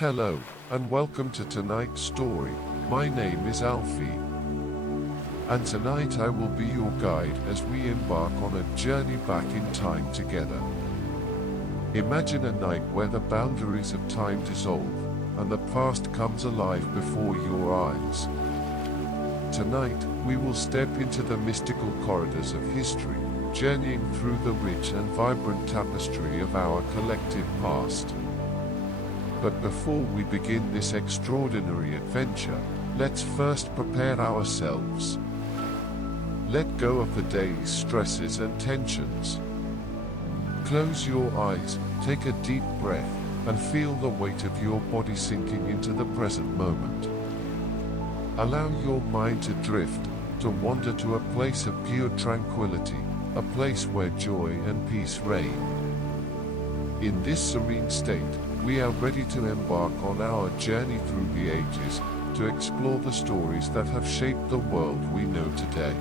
Hello, and welcome to tonight's story. My name is Alfie. And tonight I will be your guide as we embark on a journey back in time together. Imagine a night where the boundaries of time dissolve, and the past comes alive before your eyes. Tonight, we will step into the mystical corridors of history, journeying through the rich and vibrant tapestry of our collective past. But before we begin this extraordinary adventure, let's first prepare ourselves. Let go of the day's stresses and tensions. Close your eyes, take a deep breath, and feel the weight of your body sinking into the present moment. Allow your mind to drift, to wander to a place of pure tranquility, a place where joy and peace reign. In this serene state, we are ready to embark on our journey through the ages, to explore the stories that have shaped the world we know today.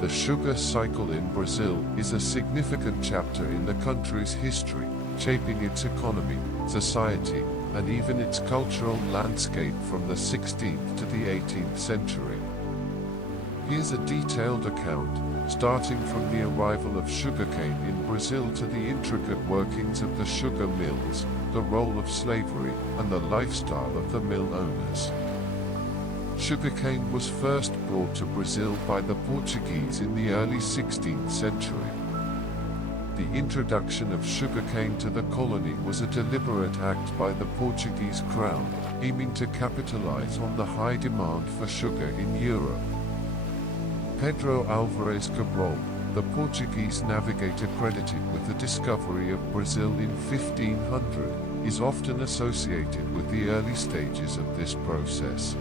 The sugar cycle in Brazil is a significant chapter in the country's history, shaping its economy, society, and even its cultural landscape from the 16th to the 18th century. Here's a detailed account, starting from the arrival of sugarcane in Brazil to the intricate workings of the sugar mills, the role of slavery, and the lifestyle of the mill owners. Sugarcane was first brought to Brazil by the Portuguese in the early 16th century. The introduction of sugarcane to the colony was a deliberate act by the Portuguese crown, aiming to capitalize on the high demand for sugar in Europe. Pedro Álvares Cabral, the Portuguese navigator credited with the discovery of Brazil in 1500, is often associated with the early stages of this process.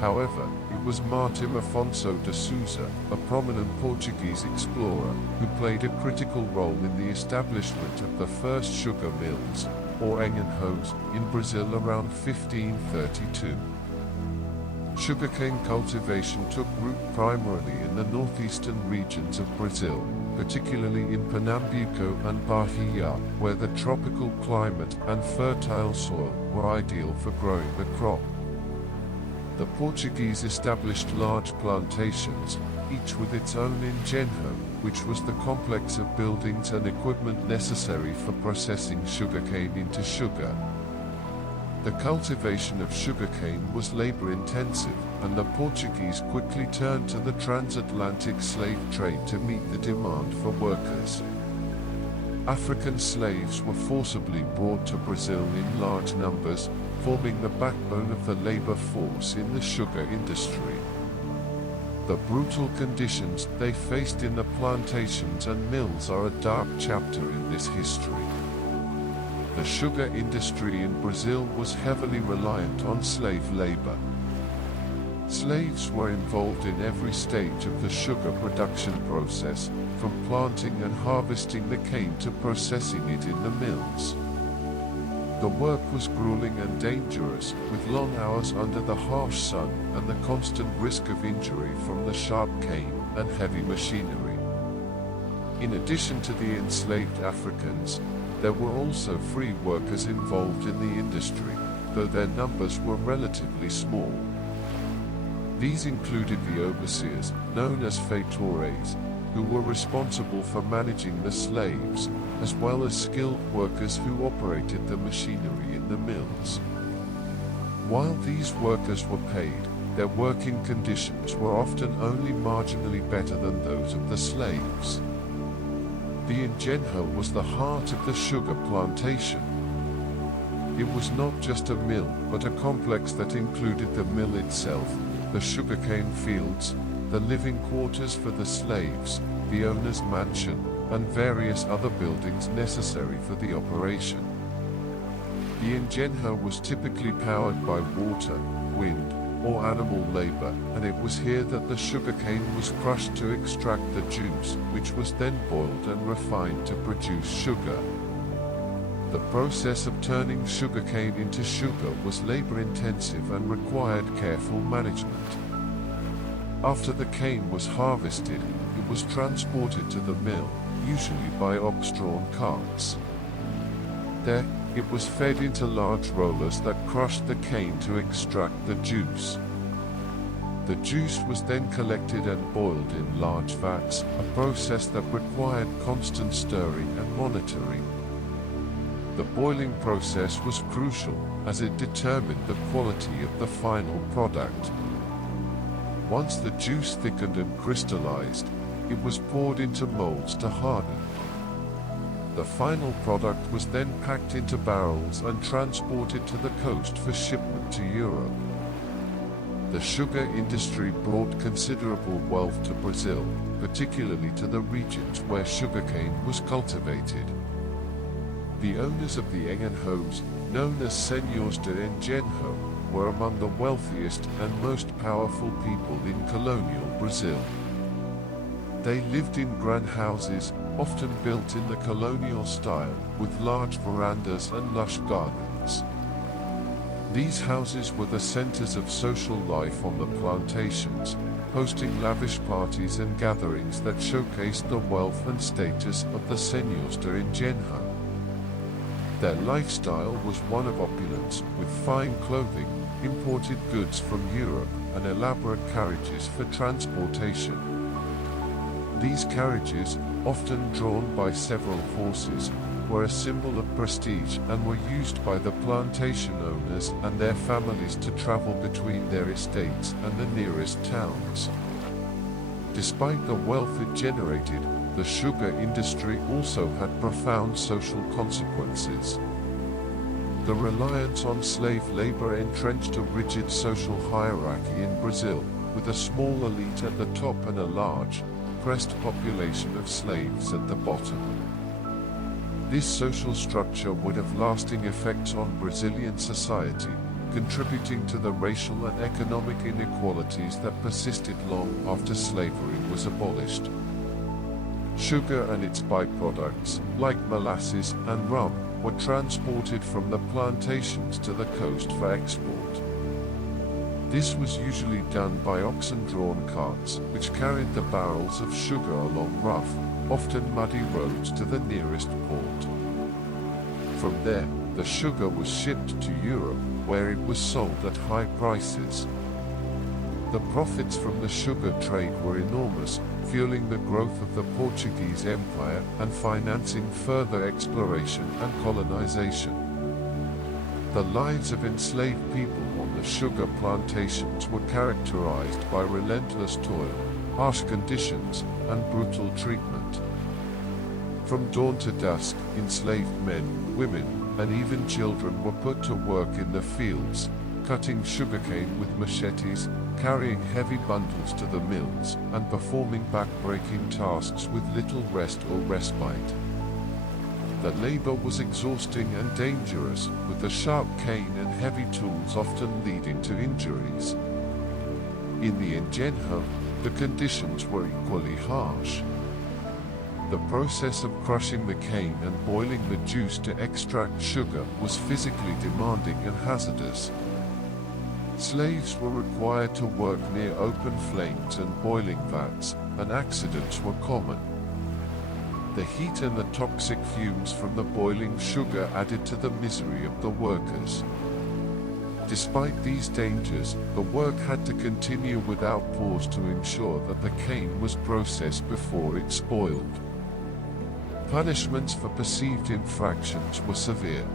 However, it was Martim Afonso de Souza, a prominent Portuguese explorer, who played a critical role in the establishment of the first sugar mills, or engenhos, in Brazil around 1532. Sugarcane cultivation took root primarily in the northeastern regions of Brazil, particularly in Pernambuco and Bahia, where the tropical climate and fertile soil were ideal for growing the crop. The Portuguese established large plantations, each with its own engenho, which was the complex of buildings and equipment necessary for processing sugarcane into sugar. The cultivation of sugarcane was labor-intensive, and the Portuguese quickly turned to the transatlantic slave trade to meet the demand for workers. African slaves were forcibly brought to Brazil in large numbers, forming the backbone of the labor force in the sugar industry. The brutal conditions they faced in the plantations and mills are a dark chapter in this history. The sugar industry in Brazil was heavily reliant on slave labor. Slaves were involved in every stage of the sugar production process, from planting and harvesting the cane to processing it in the mills. The work was grueling and dangerous, with long hours under the harsh sun and the constant risk of injury from the sharp cane and heavy machinery. In addition to the enslaved Africans, there were also free workers involved in the industry, though their numbers were relatively small. These included the overseers, known as feitores, who were responsible for managing the slaves, as well as skilled workers who operated the machinery in the mills. While these workers were paid, their working conditions were often only marginally better than those of the slaves. The engenho was the heart of the sugar plantation. It was not just a mill, but a complex that included the mill itself, the sugarcane fields, the living quarters for the slaves, the owner's mansion, and various other buildings necessary for the operation. The engenho was typically powered by water, wind, or animal labor, and it was here that the sugarcane was crushed to extract the juice, which was then boiled and refined to produce sugar. The process of turning sugarcane into sugar was labor-intensive and required careful management. After the cane was harvested, it was transported to the mill, usually by ox-drawn carts. There, it was fed into large rollers that crushed the cane to extract the juice. The juice was then collected and boiled in large vats, a process that required constant stirring and monitoring. The boiling process was crucial, as it determined the quality of the final product. Once the juice thickened and crystallized, it was poured into molds to harden. The final product was then packed into barrels and transported to the coast for shipment to Europe. The sugar industry brought considerable wealth to Brazil, particularly to the regions where sugarcane was cultivated. The owners of the engenhos, known as Senhores de Engenho, were among the wealthiest and most powerful people in colonial Brazil. They lived in grand houses, often built in the colonial style, with large verandas and lush gardens. These houses were the centers of social life on the plantations, hosting lavish parties and gatherings that showcased the wealth and status of the Senhores de Engenho. Their lifestyle was one of opulence, with fine clothing, imported goods from Europe, and elaborate carriages for transportation. These carriages, often drawn by several horses, were a symbol of prestige and were used by the plantation owners and their families to travel between their estates and the nearest towns. Despite the wealth it generated, the sugar industry also had profound social consequences. The reliance on slave labor entrenched a rigid social hierarchy in Brazil, with a small elite at the top and a large, oppressed population of slaves at the bottom. This social structure would have lasting effects on Brazilian society, contributing to the racial and economic inequalities that persisted long after slavery was abolished. Sugar and its byproducts, like molasses and rum, were transported from the plantations to the coast for export. This was usually done by oxen-drawn carts, which carried the barrels of sugar along rough, often muddy roads to the nearest port. From there, the sugar was shipped to Europe, where it was sold at high prices. The profits from the sugar trade were enormous, fueling the growth of the Portuguese Empire and financing further exploration and colonization. The lives of enslaved people on the sugar plantations were characterized by relentless toil, harsh conditions, and brutal treatment. From dawn to dusk, enslaved men, women, and even children were put to work in the fields, cutting sugarcane with machetes, carrying heavy bundles to the mills, and performing back-breaking tasks with little rest or respite. The labor was exhausting and dangerous, with the sharp cane and heavy tools often leading to injuries. In the engenho, the conditions were equally harsh. The process of crushing the cane and boiling the juice to extract sugar was physically demanding and hazardous. Slaves were required to work near open flames and boiling vats, and accidents were common. The heat and the toxic fumes from the boiling sugar added to the misery of the workers. Despite these dangers, the work had to continue without pause to ensure that the cane was processed before it spoiled. Punishments for perceived infractions were severe.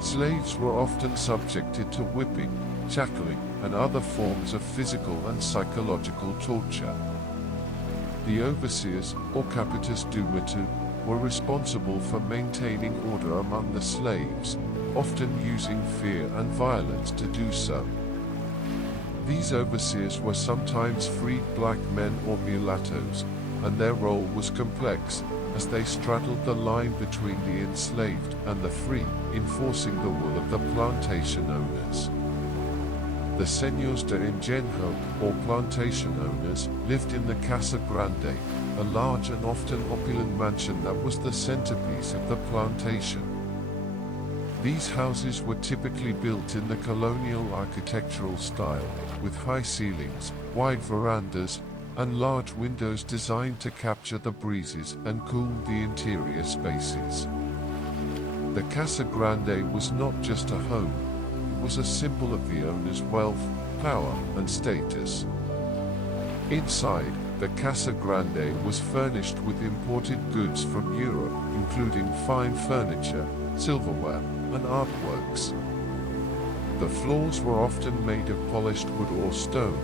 Slaves were often subjected to whipping, shackling, and other forms of physical and psychological torture. The overseers, or capitis dumitu, were responsible for maintaining order among the slaves, often using fear and violence to do so. These overseers were sometimes freed black men or mulattoes, and their role was complex, as they straddled the line between the enslaved and the free, enforcing the will of the plantation owners. The Senhores de Engenho, or plantation owners, lived in the Casa Grande, a large and often opulent mansion that was the centerpiece of the plantation. These houses were typically built in the colonial architectural style, with high ceilings, wide verandas, and large windows designed to capture the breezes and cool the interior spaces. The Casa Grande was not just a home, it was a symbol of the owner's wealth, power, and status. Inside, the Casa Grande was furnished with imported goods from Europe, including fine furniture, silverware, and artworks. The floors were often made of polished wood or stone,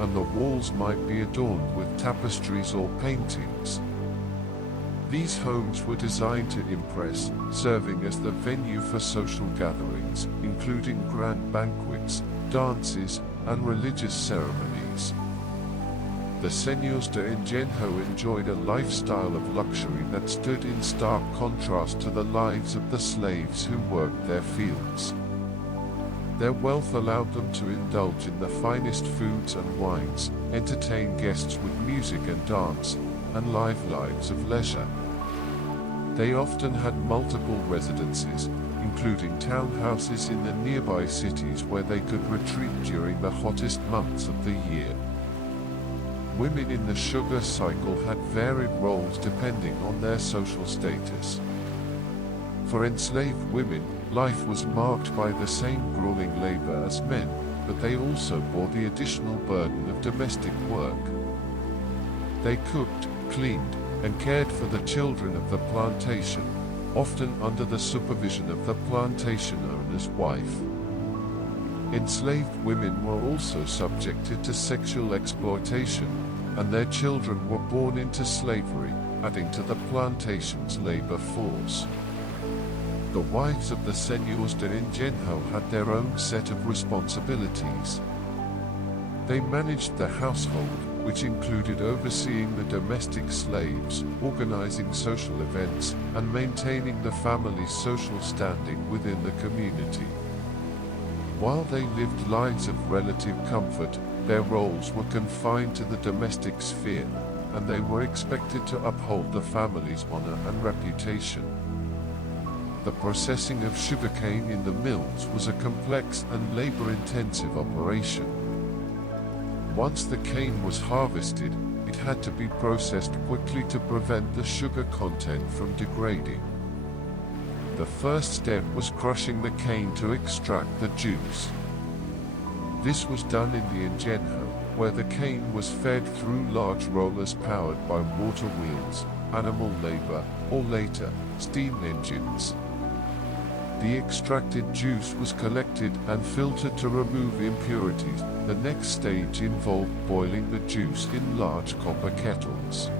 and the walls might be adorned with tapestries or paintings. These homes were designed to impress, serving as the venue for social gatherings, including grand banquets, dances, and religious ceremonies. The Señores de Ingenio enjoyed a lifestyle of luxury that stood in stark contrast to the lives of the slaves who worked their fields. Their wealth allowed them to indulge in the finest foods and wines, entertain guests with music and dance, and live lives of leisure. They often had multiple residences, including townhouses in the nearby cities where they could retreat during the hottest months of the year. Women in the sugar cycle had varied roles depending on their social status. For enslaved women, life was marked by the same grueling labor as men, but they also bore the additional burden of domestic work. They cooked, cleaned, and cared for the children of the plantation, often under the supervision of the plantation owner's wife. Enslaved women were also subjected to sexual exploitation, and their children were born into slavery, adding to the plantation's labor force. The wives of the Señores de Ingenio had their own set of responsibilities. They managed the household, which included overseeing the domestic slaves, organizing social events, and maintaining the family's social standing within the community. While they lived lives of relative comfort, their roles were confined to the domestic sphere, and they were expected to uphold the family's honor and reputation. The processing of sugarcane in the mills was a complex and labor-intensive operation. Once the cane was harvested, it had to be processed quickly to prevent the sugar content from degrading. The first step was crushing the cane to extract the juice. This was done in the ingenio, where the cane was fed through large rollers powered by water wheels, animal labor, or later, steam engines. The extracted juice was collected and filtered to remove impurities. The next stage involved boiling the juice in large copper kettles.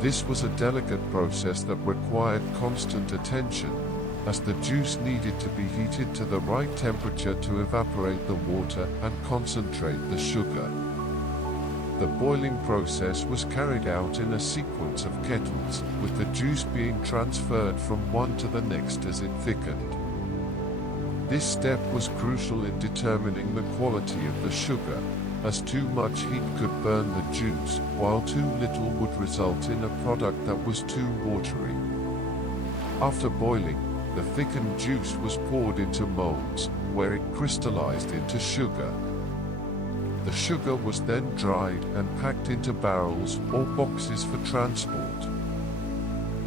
This was a delicate process that required constant attention, as the juice needed to be heated to the right temperature to evaporate the water and concentrate the sugar. The boiling process was carried out in a sequence of kettles, with the juice being transferred from one to the next as it thickened. This step was crucial in determining the quality of the sugar, as too much heat could burn the juice, while too little would result in a product that was too watery. After boiling, the thickened juice was poured into molds, where it crystallized into sugar. The sugar was then dried and packed into barrels or boxes for transport.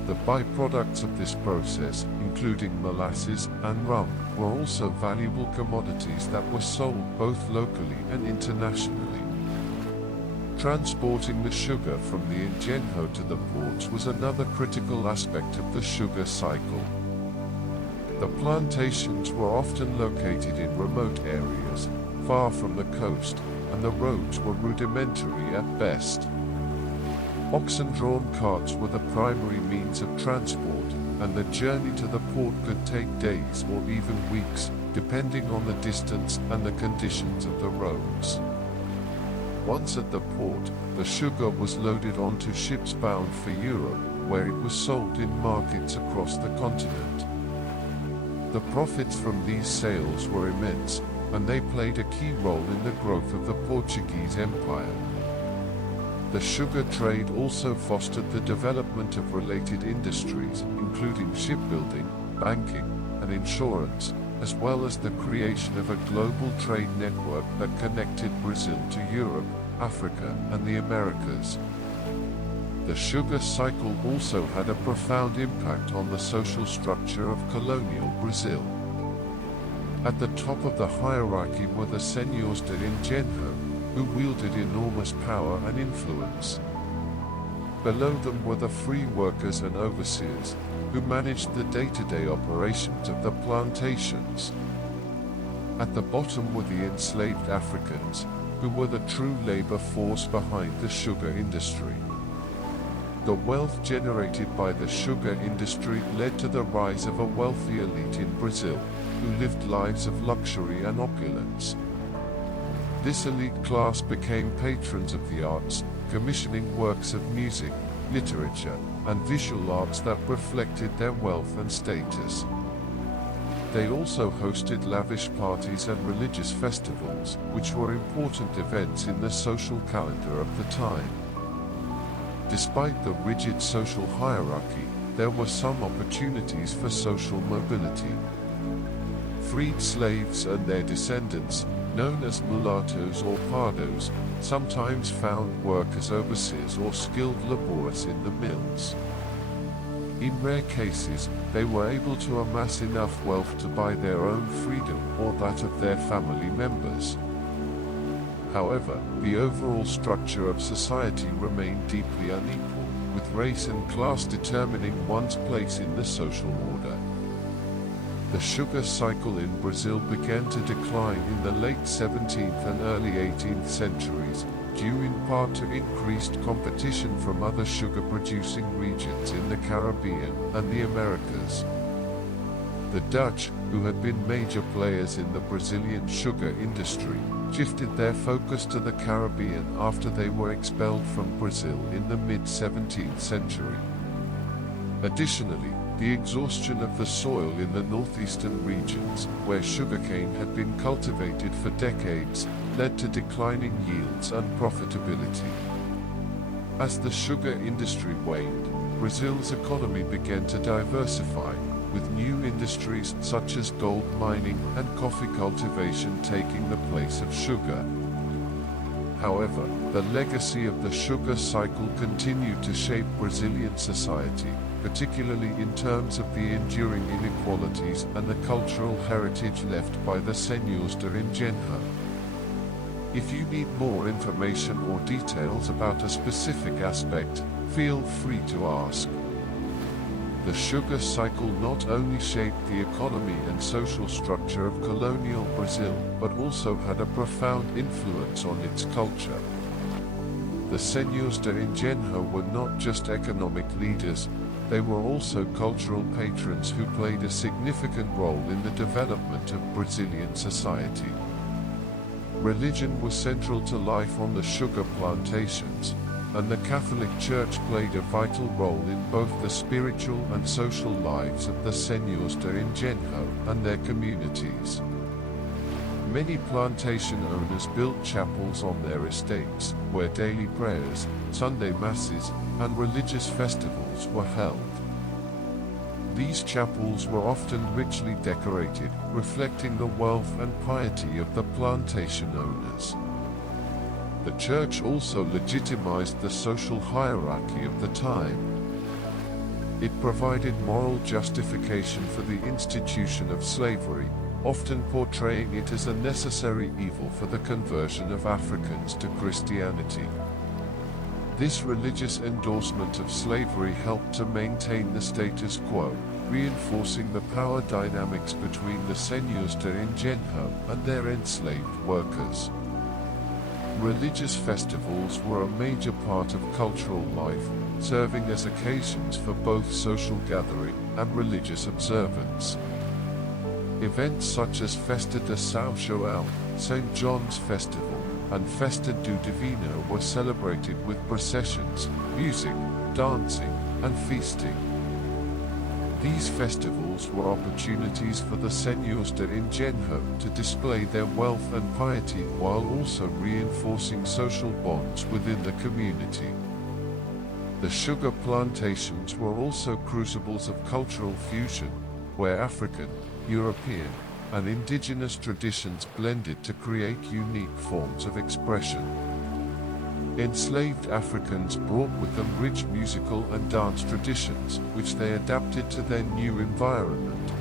The byproducts of this process, including molasses and rum, were also valuable commodities that were sold both locally and internationally. Transporting the sugar from the ingenio to the ports was another critical aspect of the sugar cycle. The plantations were often located in remote areas, far from the coast, and the roads were rudimentary at best. Oxen-drawn carts were the primary means of transport, and the journey to the port could take days or even weeks, depending on the distance and the conditions of the roads. Once at the port, the sugar was loaded onto ships bound for Europe, where it was sold in markets across the continent. The profits from these sales were immense, and they played a key role in the growth of the Portuguese Empire. The sugar trade also fostered the development of related industries, including shipbuilding, banking, and insurance, as well as the creation of a global trade network that connected Brazil to Europe, Africa, and the Americas. The sugar cycle also had a profound impact on the social structure of colonial Brazil. At the top of the hierarchy were the senhores de engenho, who wielded enormous power and influence. Below them were the free workers and overseers, who managed the day-to-day operations of the plantations. At the bottom were the enslaved Africans, who were the true labor force behind the sugar industry. The wealth generated by the sugar industry led to the rise of a wealthy elite in Brazil, who lived lives of luxury and opulence. This elite class became patrons of the arts, commissioning works of music, literature, and visual arts that reflected their wealth and status. They also hosted lavish parties and religious festivals, which were important events in the social calendar of the time. Despite the rigid social hierarchy, there were some opportunities for social mobility. Freed slaves and their descendants, known as mulattoes or pardos, sometimes found work as overseers or skilled laborers in the mills. In rare cases, they were able to amass enough wealth to buy their own freedom or that of their family members. However, the overall structure of society remained deeply unequal, with race and class determining one's place in the social order. The sugar cycle in Brazil began to decline in the late 17th and early 18th centuries, due in part to increased competition from other sugar-producing regions in the Caribbean and the Americas. The Dutch, who had been major players in the Brazilian sugar industry, shifted their focus to the Caribbean after they were expelled from Brazil in the mid-17th century. Additionally, the exhaustion of the soil in the northeastern regions, where sugarcane had been cultivated for decades, led to declining yields and profitability. As the sugar industry waned, Brazil's economy began to diversify, with new industries such as gold mining and coffee cultivation taking the place of sugar. However, the legacy of the sugar cycle continued to shape Brazilian society, particularly in terms of the enduring inequalities and the cultural heritage left by the senhores de engenho. If you need more information or details about a specific aspect, feel free to ask. The sugar cycle not only shaped the economy and social structure of colonial Brazil, but also had a profound influence on its culture. The senhores de engenho were not just economic leaders, they were also cultural patrons who played a significant role in the development of Brazilian society. Religion was central to life on the sugar plantations, and the Catholic Church played a vital role in both the spiritual and social lives of the senhores de engenho and their communities. Many plantation owners built chapels on their estates, where daily prayers, Sunday masses, and religious festivals were held. These chapels were often richly decorated, reflecting the wealth and piety of the plantation owners. The church also legitimized the social hierarchy of the time. It provided moral justification for the institution of slavery, often portraying it as a necessary evil for the conversion of Africans to Christianity. This religious endorsement of slavery helped to maintain the status quo, reinforcing the power dynamics between the senhores de engenho and their enslaved workers. Religious festivals were a major part of cultural life, serving as occasions for both social gathering and religious observance. Events such as Festa de São João, St. John's Festival, and Festa do Divino were celebrated with processions, music, dancing, and feasting. These festivals were opportunities for the senhores de engenho to display their wealth and piety while also reinforcing social bonds within the community. The sugar plantations were also crucibles of cultural fusion, where African, European, and indigenous traditions blended to create unique forms of expression. Enslaved Africans brought with them rich musical and dance traditions, which they adapted to their new environment.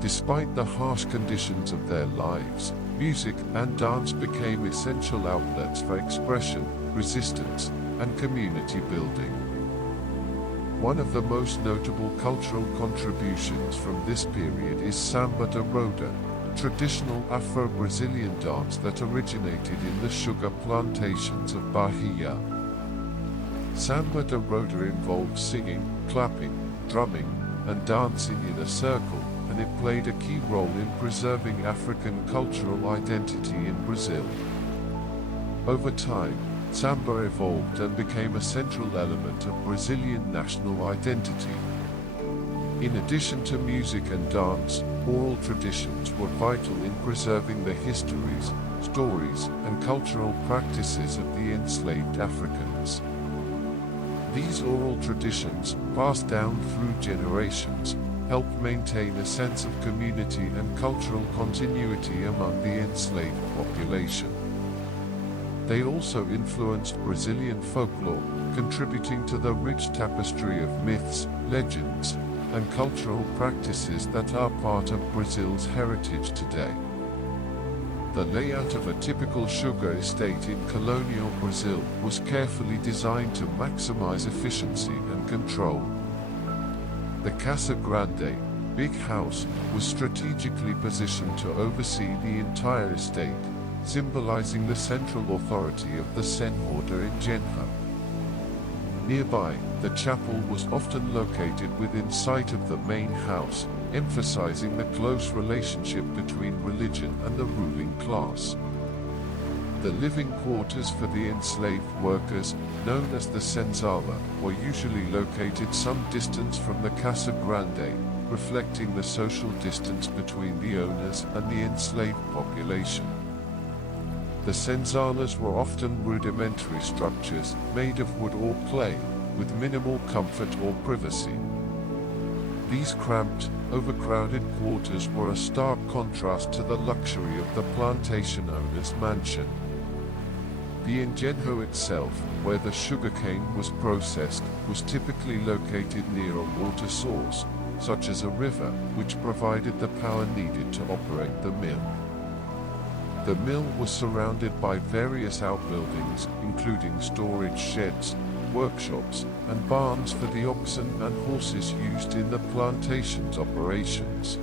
Despite the harsh conditions of their lives, music and dance became essential outlets for expression, resistance, and community building. One of the most notable cultural contributions from this period is samba de roda, a traditional Afro-Brazilian dance that originated in the sugar plantations of Bahia. Samba de roda involves singing, clapping, drumming, and dancing in a circle, and it played a key role in preserving African cultural identity in Brazil. Over time, samba evolved and became a central element of Brazilian national identity. In addition to music and dance, oral traditions were vital in preserving the histories, stories, and cultural practices of the enslaved Africans. These oral traditions, passed down through generations, helped maintain a sense of community and cultural continuity among the enslaved population. They also influenced Brazilian folklore, contributing to the rich tapestry of myths, legends, and cultural practices that are part of Brazil's heritage today. The layout of a typical sugar estate in colonial Brazil was carefully designed to maximize efficiency and control. The Casa Grande, big house, was strategically positioned to oversee the entire estate, symbolizing the central authority of the Senhor do Engenho. Nearby, the chapel was often located within sight of the main house, emphasizing the close relationship between religion and the ruling class. The living quarters for the enslaved workers, known as the senzala, were usually located some distance from the Casa Grande, reflecting the social distance between the owners and the enslaved population. The senzalas were often rudimentary structures, made of wood or clay, with minimal comfort or privacy. These cramped, overcrowded quarters were a stark contrast to the luxury of the plantation owner's mansion. The engenho itself, where the sugarcane was processed, was typically located near a water source, such as a river, which provided the power needed to operate the mill. The mill was surrounded by various outbuildings, including storage sheds, workshops, and barns for the oxen and horses used in the plantation's operations.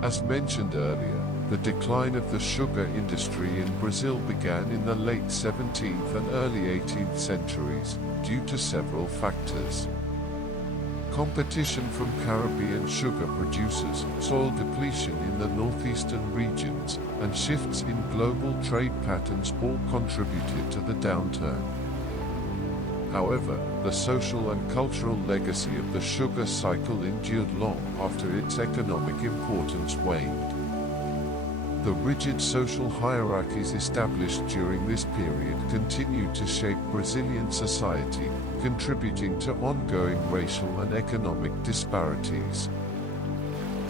As mentioned earlier, the decline of the sugar industry in Brazil began in the late 17th and early 18th centuries, due to several factors. Competition from Caribbean sugar producers, soil depletion in the northeastern regions, and shifts in global trade patterns all contributed to the downturn. However, the social and cultural legacy of the sugar cycle endured long after its economic importance waned. The rigid social hierarchies established during this period continued to shape Brazilian society, contributing to ongoing racial and economic disparities.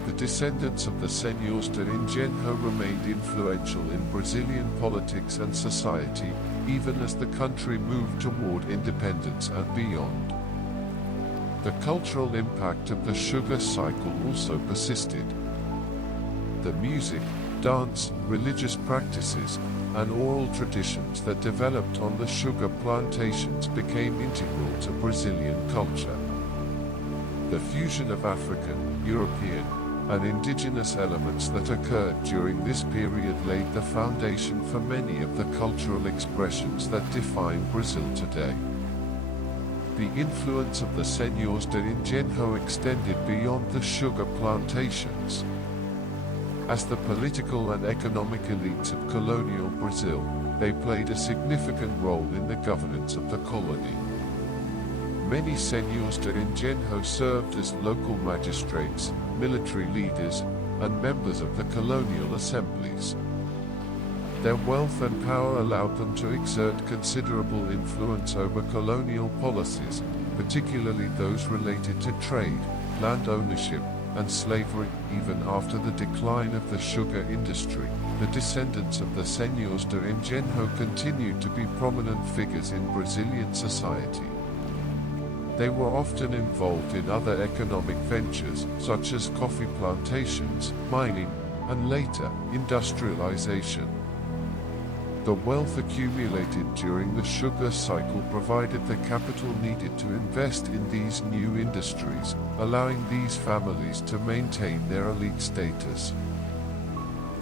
The descendants of the Senhores de Engenho remained influential in Brazilian politics and society, even as the country moved toward independence and beyond. The cultural impact of the sugar cycle also persisted. The music, dance, religious practices, and oral traditions that developed on the sugar plantations became integral to Brazilian culture. The fusion of African, European, and indigenous elements that occurred during this period laid the foundation for many of the cultural expressions that define Brazil today. The influence of the Senhores de Engenho extended beyond the sugar plantations. As the political and economic elites of colonial Brazil, they played a significant role in the governance of the colony. Many Senhores de Engenho served as local magistrates, military leaders, and members of the colonial assemblies. Their wealth and power allowed them to exert considerable influence over colonial policies, particularly those related to trade, land ownership, and slavery. Even after the decline of the sugar industry, the descendants of the Senhores de Engenho continued to be prominent figures in Brazilian society. They were often involved in other economic ventures, such as coffee plantations, mining, and later, industrialization. The wealth accumulated during the sugar cycle provided the capital needed to invest in these new industries, allowing these families to maintain their elite status.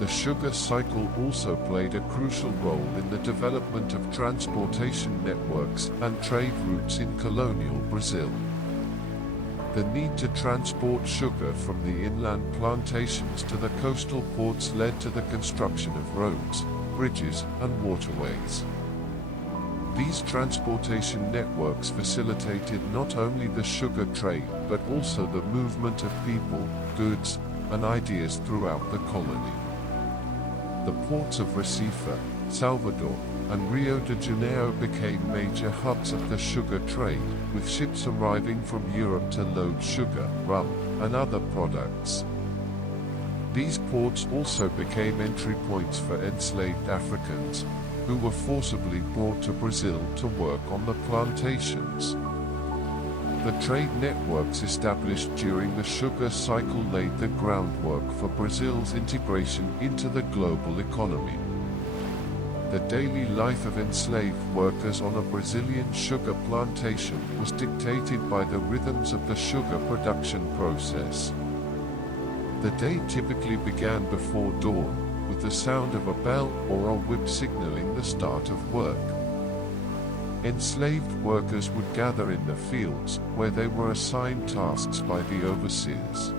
The sugar cycle also played a crucial role in the development of transportation networks and trade routes in colonial Brazil. The need to transport sugar from the inland plantations to the coastal ports led to the construction of roads, bridges, and waterways. These transportation networks facilitated not only the sugar trade but also the movement of people, goods, and ideas throughout the colony. The ports of Recife, Salvador, and Rio de Janeiro became major hubs of the sugar trade, with ships arriving from Europe to load sugar, rum, and other products. These ports also became entry points for enslaved Africans, who were forcibly brought to Brazil to work on the plantations. The trade networks established during the sugar cycle laid the groundwork for Brazil's integration into the global economy. The daily life of enslaved workers on a Brazilian sugar plantation was dictated by the rhythms of the sugar production process. The day typically began before dawn, with the sound of a bell or a whip signaling the start of work. Enslaved workers would gather in the fields, where they were assigned tasks by the overseers.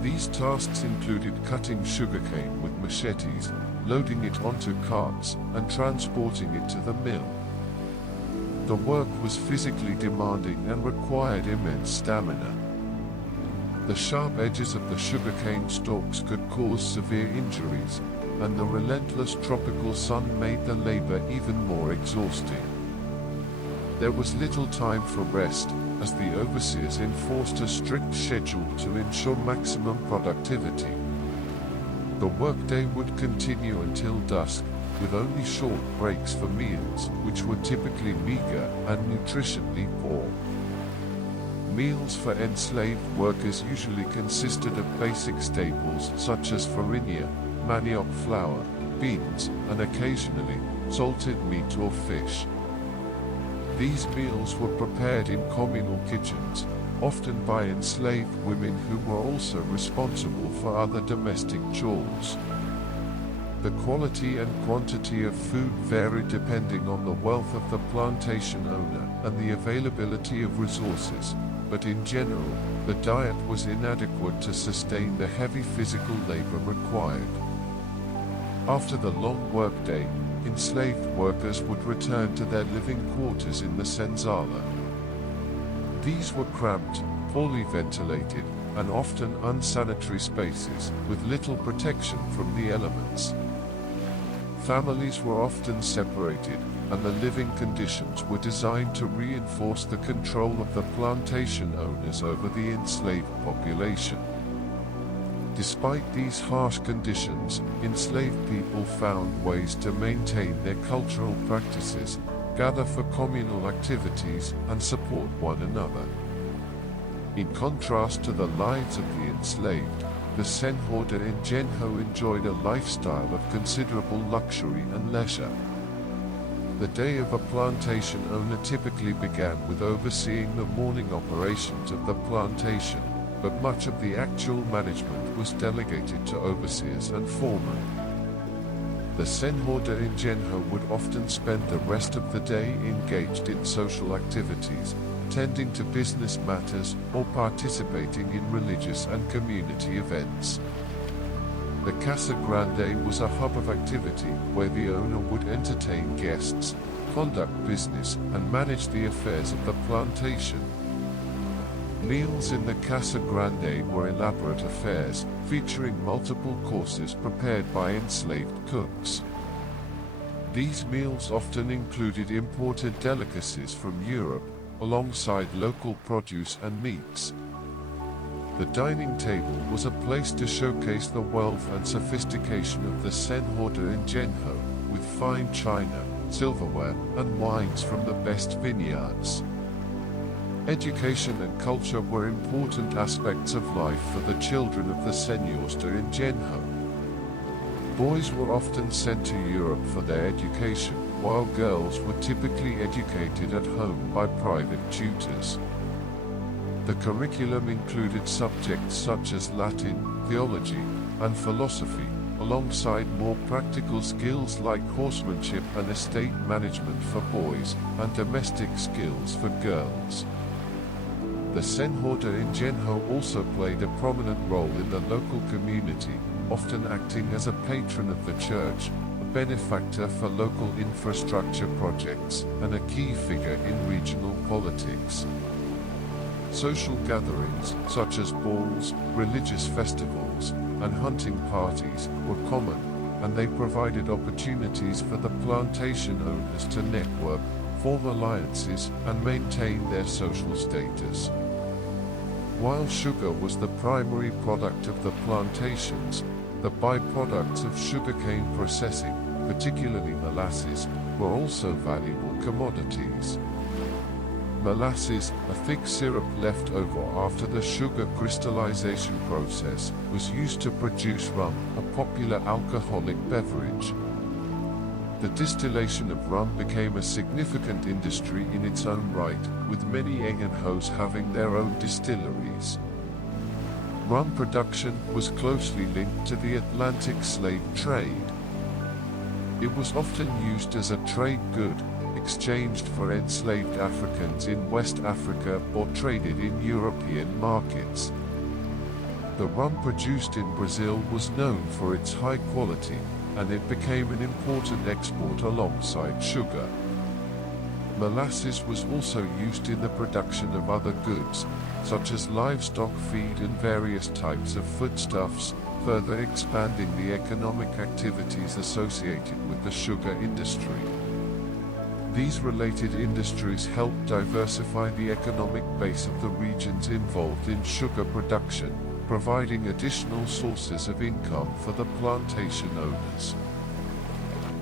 These tasks included cutting sugarcane with machetes, loading it onto carts, and transporting it to the mill. The work was physically demanding and required immense stamina. The sharp edges of the sugarcane stalks could cause severe injuries, and the relentless tropical sun made the labor even more exhausting. There was little time for rest, as the overseers enforced a strict schedule to ensure maximum productivity. The workday would continue until dusk, with only short breaks for meals, which were typically meager and nutritionally poor. Meals for enslaved workers usually consisted of basic staples such as farinha, manioc flour, beans, and occasionally, salted meat or fish. These meals were prepared in communal kitchens, often by enslaved women who were also responsible for other domestic chores. The quality and quantity of food varied depending on the wealth of the plantation owner and the availability of resources, but in general, the diet was inadequate to sustain the heavy physical labor required. After the long workday, enslaved workers would return to their living quarters in the senzala. These were cramped, poorly ventilated, and often unsanitary spaces, with little protection from the elements. Families were often separated, and the living conditions were designed to reinforce the control of the plantation owners over the enslaved population. Despite these harsh conditions, enslaved people found ways to maintain their cultural practices, gather for communal activities, and support one another. In contrast to the lives of the enslaved, the Senhor de Engenho enjoyed a lifestyle of considerable luxury and leisure. The day of a plantation owner typically began with overseeing the morning operations of the plantation, but much of the actual management was delegated to overseers and foremen. The Senhor de Engenho would often spend the rest of the day engaged in social activities, attending to business matters, or participating in religious and community events. The Casa Grande was a hub of activity where the owner would entertain guests, conduct business, and manage the affairs of the plantation. Meals in the Casa Grande were elaborate affairs, featuring multiple courses prepared by enslaved cooks. These meals often included imported delicacies from Europe, alongside local produce and meats. The dining table was a place to showcase the wealth and sophistication of the Senhorder in Genho, with fine china, silverware, and wines from the best vineyards. Education and culture were important aspects of life for the children of the Senhorder in Genho. Boys were often sent to Europe for their education, while girls were typically educated at home by private tutors. The curriculum included subjects such as Latin, theology, and philosophy, alongside more practical skills like horsemanship and estate management for boys, and domestic skills for girls. The Senhorder in Genho also played a prominent role in the local community, often acting as a patron of the church, a benefactor for local infrastructure projects, and a key figure in regional politics. Social gatherings, such as balls, religious festivals, and hunting parties, were common, and they provided opportunities for the plantation owners to network, form alliances, and maintain their social status. While sugar was the primary product of the plantations, the byproducts of sugarcane processing, particularly molasses, were also valuable commodities. Molasses, a thick syrup left over after the sugar crystallization process, was used to produce rum, a popular alcoholic beverage. The distillation of rum became a significant industry in its own right, with many Egenhos having their own distilleries. Rum production was closely linked to the Atlantic slave trade. It was often used as a trade good, exchanged for enslaved Africans in West Africa or traded in European markets. The rum produced in Brazil was known for its high quality, and it became an important export alongside sugar. Molasses was also used in the production of other goods, such as livestock feed and various types of foodstuffs, further expanding the economic activities associated with the sugar industry. These related industries helped diversify the economic base of the regions involved in sugar production, providing additional sources of income for the plantation owners.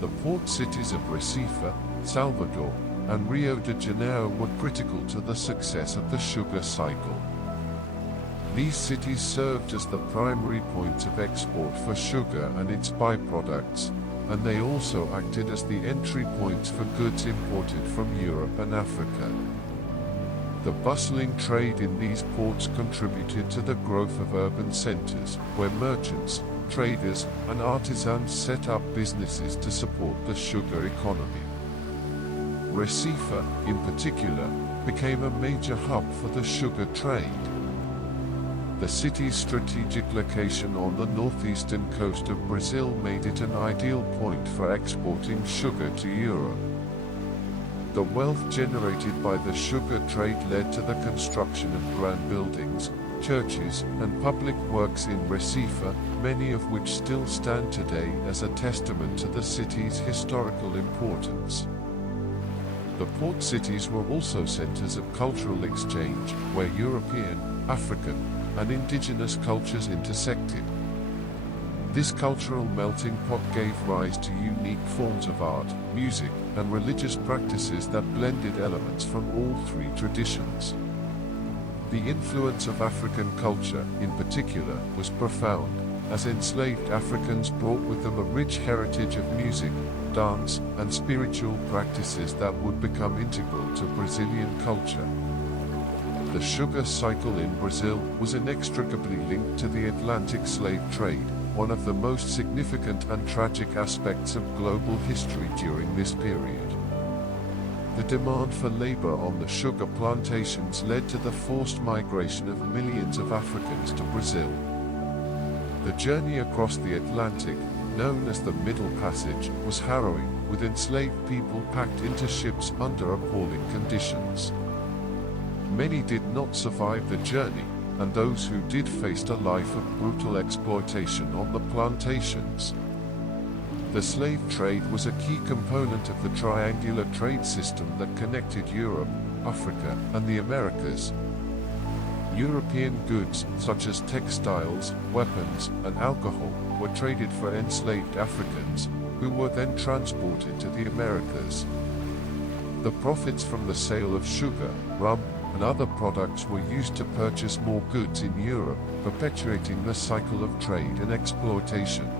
The port cities of Recife, Salvador, and Rio de Janeiro were critical to the success of the sugar cycle. These cities served as the primary points of export for sugar and its byproducts, and they also acted as the entry points for goods imported from Europe and Africa. The bustling trade in these ports contributed to the growth of urban centers, where merchants, traders, and artisans set up businesses to support the sugar economy. Recife, in particular, became a major hub for the sugar trade. The city's strategic location on the northeastern coast of Brazil made it an ideal point for exporting sugar to Europe. The wealth generated by the sugar trade led to the construction of grand buildings, churches, and public works in Recife, many of which still stand today as a testament to the city's historical importance. The port cities were also centers of cultural exchange, where European, African, and indigenous cultures intersected. This cultural melting pot gave rise to unique forms of art, music, and religious practices that blended elements from all three traditions. The influence of African culture, in particular, was profound, as enslaved Africans brought with them a rich heritage of music, dance, and spiritual practices that would become integral to Brazilian culture. The sugar cycle in Brazil was inextricably linked to the Atlantic slave trade, one of the most significant and tragic aspects of global history during this period. The demand for labor on the sugar plantations led to the forced migration of millions of Africans to Brazil. The journey across the Atlantic, known as the Middle Passage, was harrowing, with enslaved people packed into ships under appalling conditions. Many did not survive the journey, and those who did faced a life of brutal exploitation on the plantations. The slave trade was a key component of the triangular trade system that connected Europe, Africa, and the Americas. European goods, such as textiles, weapons, and alcohol, were traded for enslaved Africans, who were then transported to the Americas. The profits from the sale of sugar, rum, and other products were used to purchase more goods in Europe, perpetuating the cycle of trade and exploitation.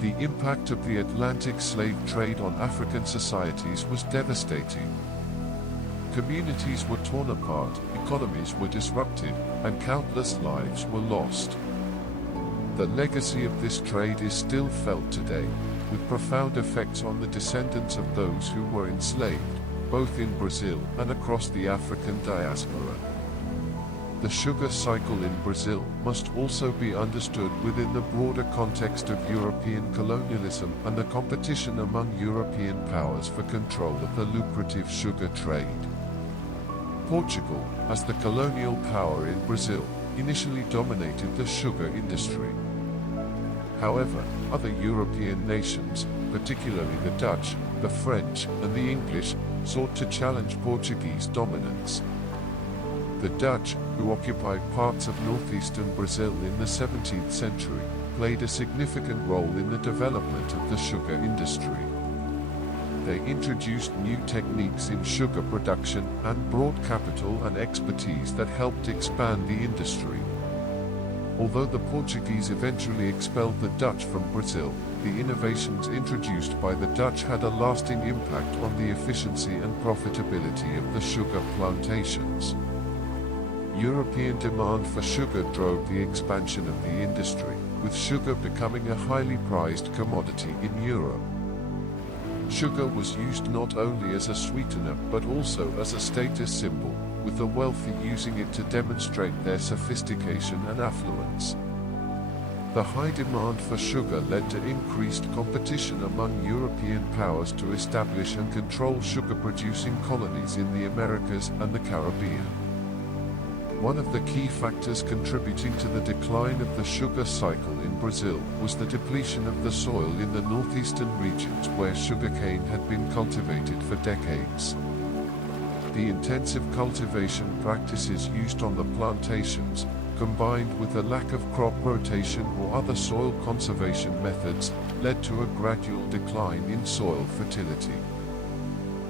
The impact of the Atlantic slave trade on African societies was devastating. Communities were torn apart, economies were disrupted, and countless lives were lost. The legacy of this trade is still felt today, with profound effects on the descendants of those who were enslaved, both in Brazil and across the African diaspora. The sugar cycle in Brazil must also be understood within the broader context of European colonialism and the competition among European powers for control of the lucrative sugar trade. Portugal, as the colonial power in Brazil, initially dominated the sugar industry. However, other European nations, particularly the Dutch, the French, and the English, sought to challenge Portuguese dominance. The Dutch, who occupied parts of northeastern Brazil in the 17th century, played a significant role in the development of the sugar industry. They introduced new techniques in sugar production and brought capital and expertise that helped expand the industry. Although the Portuguese eventually expelled the Dutch from Brazil, the innovations introduced by the Dutch had a lasting impact on the efficiency and profitability of the sugar plantations. European demand for sugar drove the expansion of the industry, with sugar becoming a highly prized commodity in Europe. Sugar was used not only as a sweetener but also as a status symbol, with the wealthy using it to demonstrate their sophistication and affluence. The high demand for sugar led to increased competition among European powers to establish and control sugar-producing colonies in the Americas and the Caribbean. One of the key factors contributing to the decline of the sugar cycle in Brazil was the depletion of the soil in the northeastern regions where sugarcane had been cultivated for decades. The intensive cultivation practices used on the plantations, combined with a lack of crop rotation or other soil conservation methods, led to a gradual decline in soil fertility.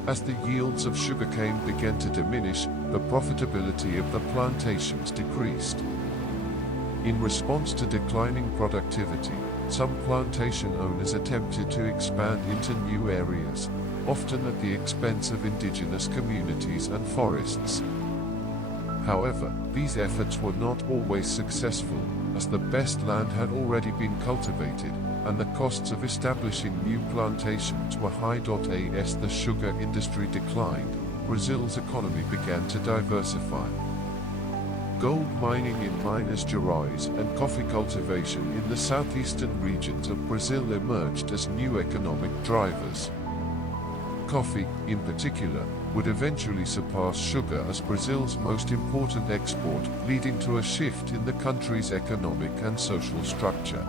As the yields of sugarcane began to diminish, the profitability of the plantations decreased. In response to declining productivity, some plantation owners attempted to expand into new areas, often at the expense of indigenous communities and forests. However, these efforts were not always successful, as the best land had already been cultivated, and the costs of establishing new plantations were high. As the sugar industry declined, Brazil's economy began to diversify. Gold mining in Minas Gerais and coffee cultivation in the southeastern regions of Brazil emerged as new economic drivers. Coffee, in particular, would eventually surpass sugar as Brazil's most important export, leading to a shift in the country's economic and social structure.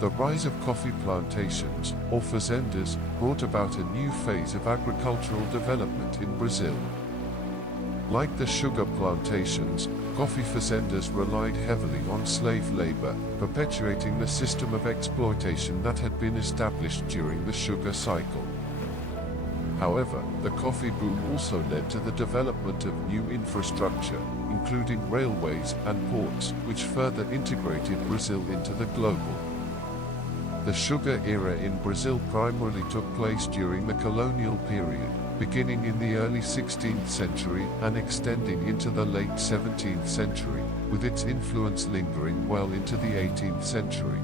The rise of coffee plantations, or fazendas, brought about a new phase of agricultural development in Brazil. Like the sugar plantations, coffee fazendas relied heavily on slave labor, perpetuating the system of exploitation that had been established during the sugar cycle. However, the coffee boom also led to the development of new infrastructure, including railways and ports, which further integrated Brazil into the global. The sugar era in Brazil primarily took place during the colonial period, beginning in the early 16th century and extending into the late 17th century, with its influence lingering well into the 18th century.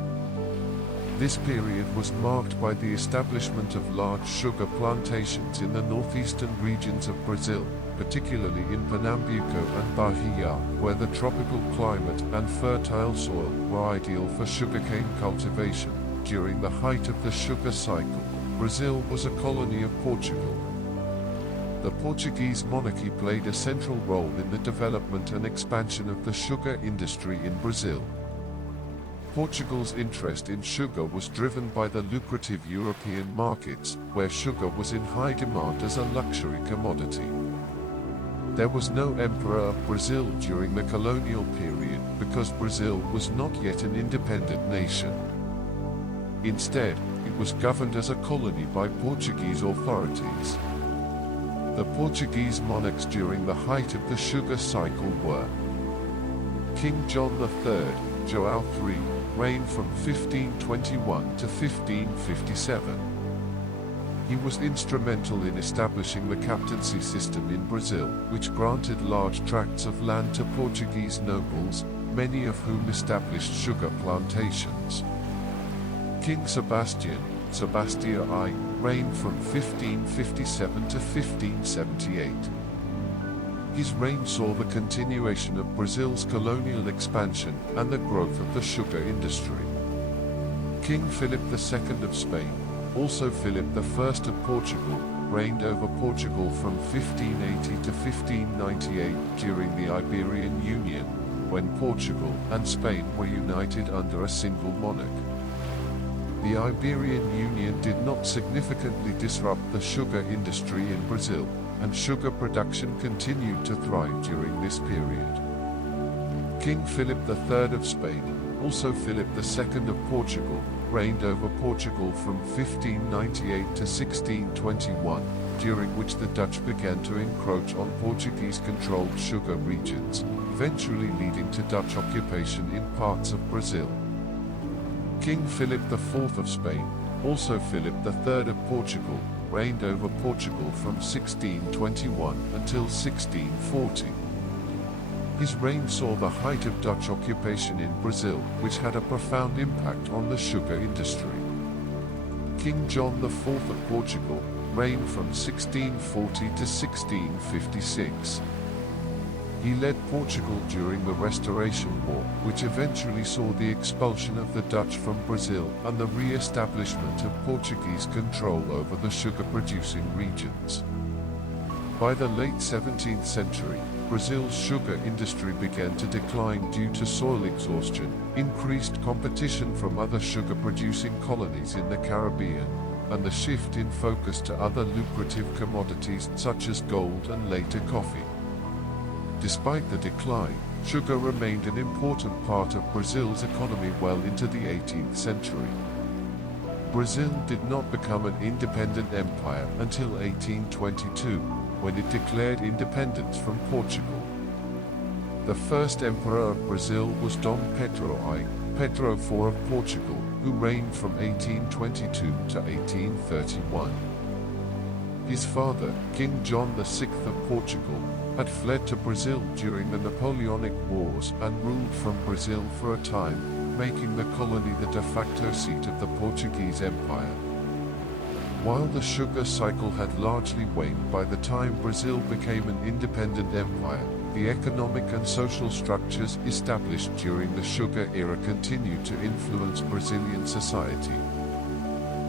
This period was marked by the establishment of large sugar plantations in the northeastern regions of Brazil, particularly in Pernambuco and Bahia, where the tropical climate and fertile soil were ideal for sugarcane cultivation. During the height of the sugar cycle, Brazil was a colony of Portugal. The Portuguese monarchy played a central role in the development and expansion of the sugar industry in Brazil. Portugal's interest in sugar was driven by the lucrative European markets, where sugar was in high demand as a luxury commodity. There was no emperor of Brazil during the colonial period because Brazil was not yet an independent nation. Instead, it was governed as a colony by Portuguese authorities. The Portuguese monarchs during the height of the sugar cycle were King John III, João III, reigned from 1521 to 1557. He was instrumental in establishing the captaincy system in Brazil, which granted large tracts of land to Portuguese nobles, many of whom established sugar plantations. King Sebastian I, reigned from 1557 to 1578. His reign saw the continuation of Brazil's colonial expansion and the growth of the sugar industry. King Philip II of Spain, also Philip I of Portugal, reigned over Portugal from 1580 to 1598 during the Iberian Union, when Portugal and Spain were united under a single monarch. The Iberian Union did not significantly disrupt the sugar industry in Brazil, and sugar production continued to thrive during this period. King Philip III of Spain, also Philip II of Portugal, reigned over Portugal from 1598 to 1621, during which the Dutch began to encroach on Portuguese-controlled sugar regions, eventually leading to Dutch occupation in parts of Brazil. King Philip IV of Spain, also Philip III of Portugal, reigned over Portugal from 1621 until 1640. His reign saw the height of Dutch occupation in Brazil, which had a profound impact on the sugar industry. King John IV of Portugal reigned from 1640 to 1656. He led Portugal during the Restoration War, which eventually saw the expulsion of the Dutch from Brazil and the re-establishment of Portuguese control over the sugar-producing regions. By the late 17th century, Brazil's sugar industry began to decline due to soil exhaustion, increased competition from other sugar-producing colonies in the Caribbean, and the shift in focus to other lucrative commodities such as gold and later coffee. Despite the decline, sugar remained an important part of Brazil's economy well into the 18th century. Brazil did not become an independent empire until 1822, when it declared independence from Portugal. The first emperor of Brazil was Dom Pedro IV of Portugal, who reigned from 1822 to 1831. His father, King John VI of Portugal, had fled to Brazil during the Napoleonic Wars and ruled from Brazil for a time, making the colony the de facto seat of the Portuguese Empire. While the sugar cycle had largely waned by the time Brazil became an independent empire, the economic and social structures established during the sugar era continued to influence Brazilian society.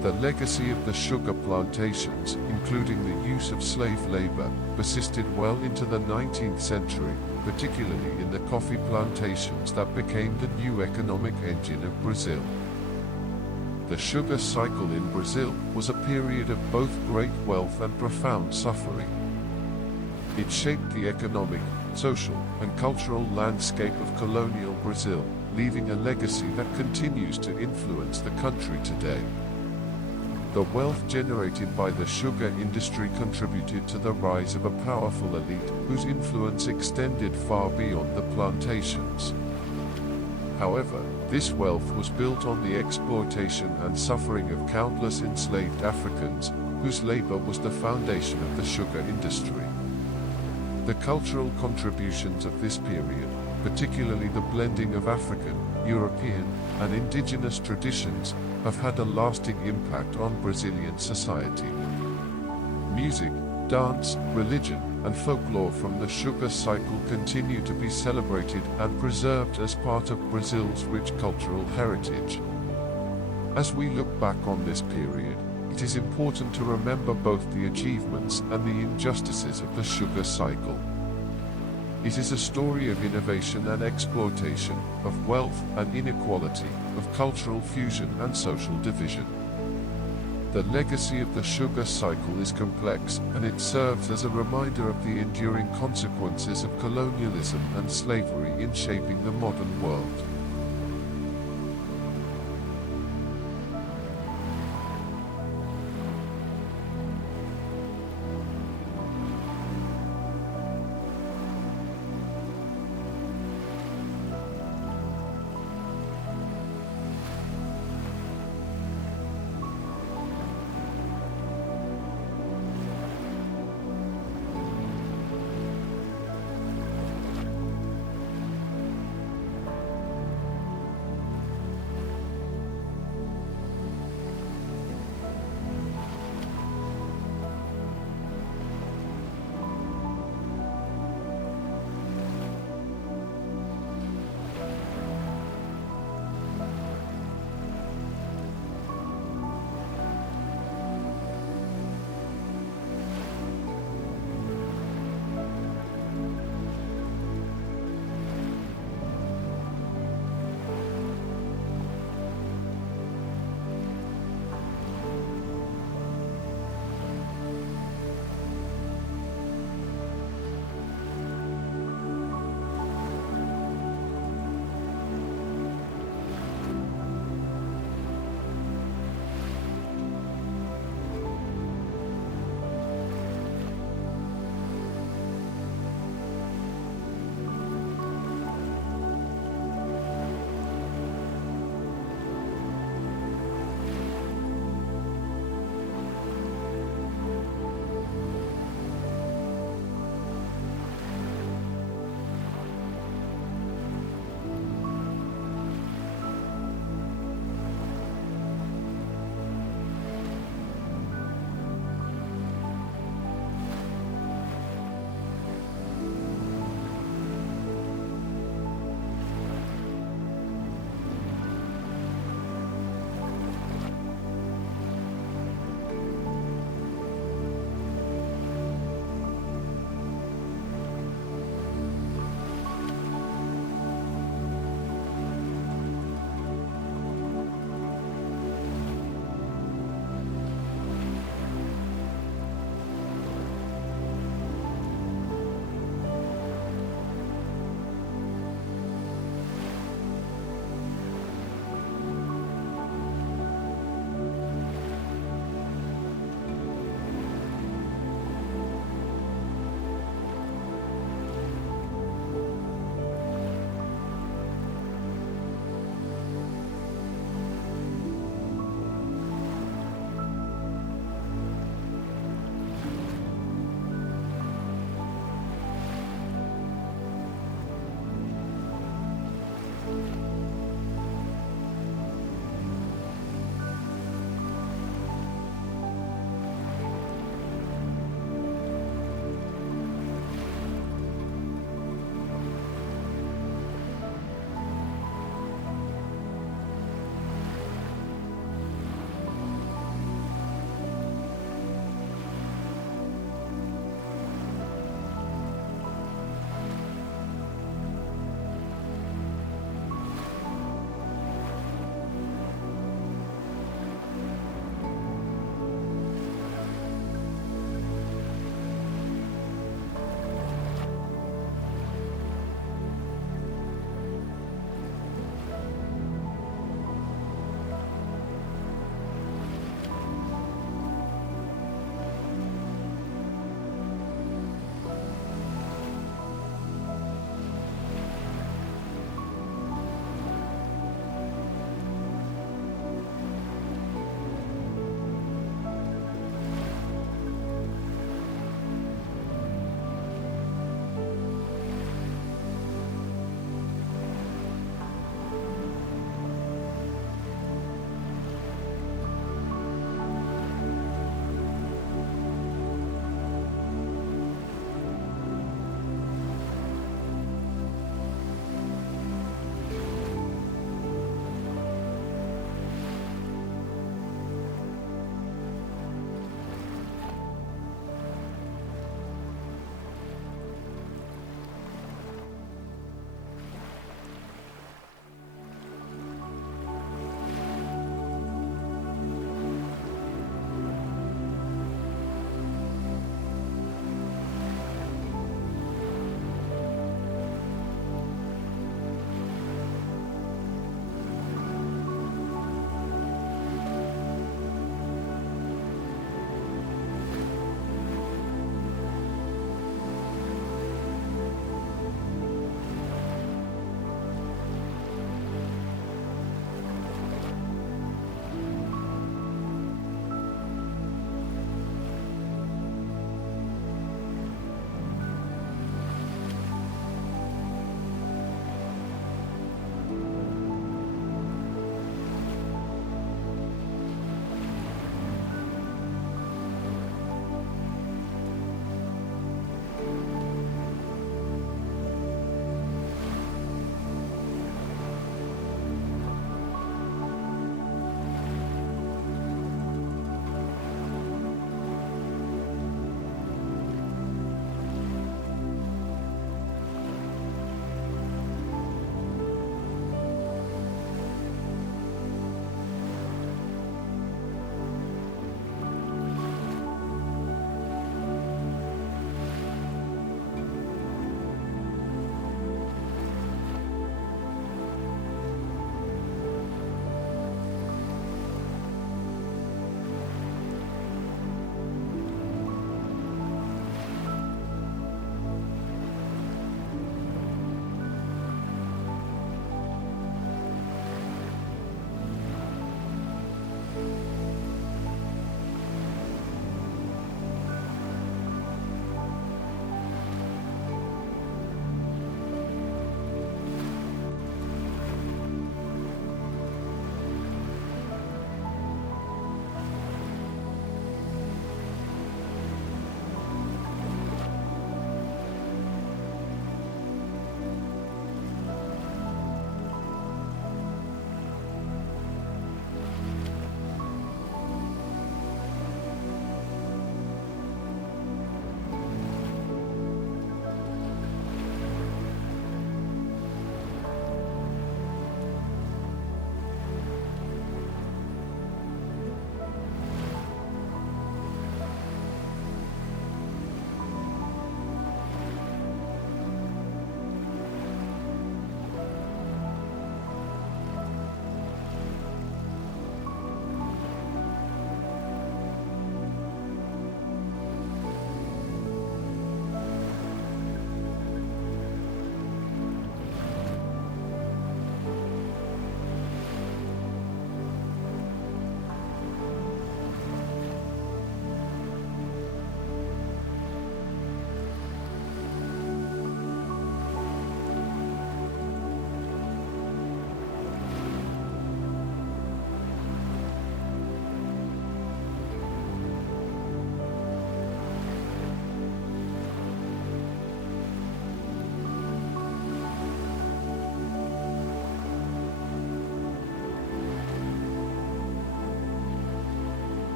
The legacy of the sugar plantations, including the use of slave labor, persisted well into the 19th century, particularly in the coffee plantations that became the new economic engine of Brazil. The sugar cycle in Brazil was a period of both great wealth and profound suffering. It shaped the economic, social, and cultural landscape of colonial Brazil, leaving a legacy that continues to influence the country today. The wealth generated by the sugar industry contributed to the rise of a powerful elite whose influence extended far beyond the plantations. However, this wealth was built on the exploitation and suffering of countless enslaved Africans, whose labor was the foundation of the sugar industry. The cultural contributions of this period, particularly the blending of African, European, and indigenous traditions, have had a lasting impact on Brazilian society. Music, dance, religion, and folklore from the sugar cycle continue to be celebrated and preserved as part of Brazil's rich cultural heritage. As we look back on this period, it is important to remember both the achievements and the injustices of the sugar cycle. It is a story of innovation and exploitation, of wealth and inequality, of cultural fusion and social division. The legacy of the sugar cycle is complex, and it serves as a reminder of the enduring consequences of colonialism and slavery in shaping the modern world.